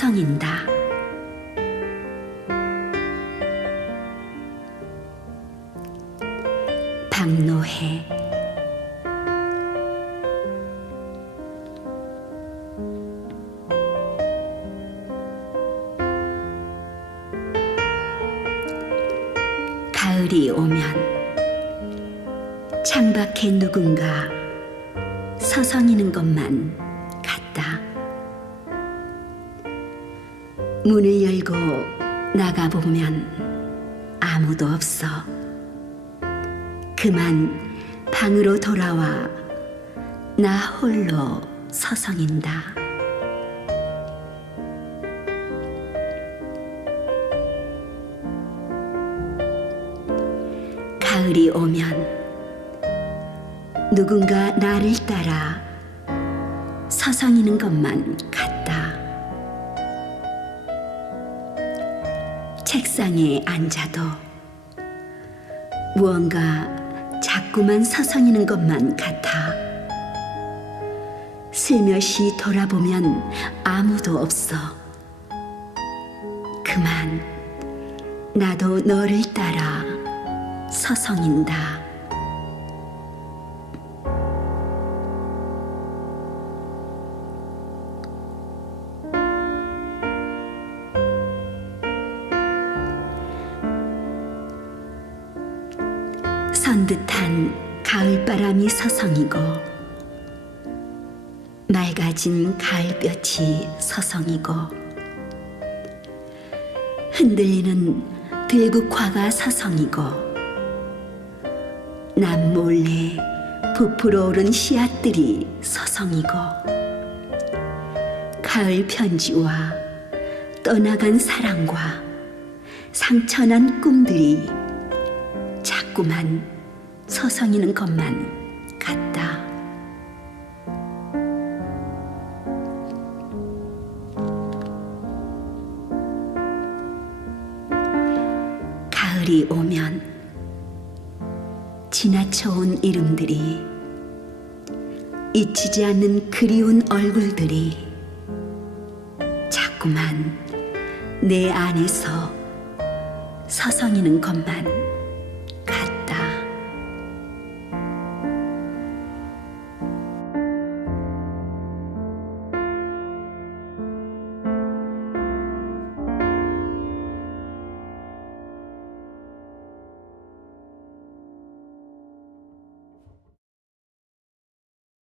서성인다. 박노해 가을이 오면 창밖에 누군가 서성이는 것만 같다. 문을 열고 나가보면 아무도 없어. 그만 방으로 돌아와 나 홀로 서성인다. 가을이 오면 누군가 나를 따라 서성이는 것만 같다. 책상에 앉아도 무언가 자꾸만 서성이는 것만 같아. 슬며시 돌아보면 아무도 없어. 그만 나도 너를 따라 서성인다. 선듯한 가을바람이 서성이고 맑아진 가을볕이 서성이고 흔들리는 들국화가 서성이고 남 몰래 부풀어 오른 씨앗들이 서성이고 가을 편지와 떠나간 사랑과 상처난 꿈들이 자꾸만 서성이는 것만 같다. 가을이 오면 지나쳐온 이름들이 잊히지 않는 그리운 얼굴들이 자꾸만 내 안에서 서성이는 것만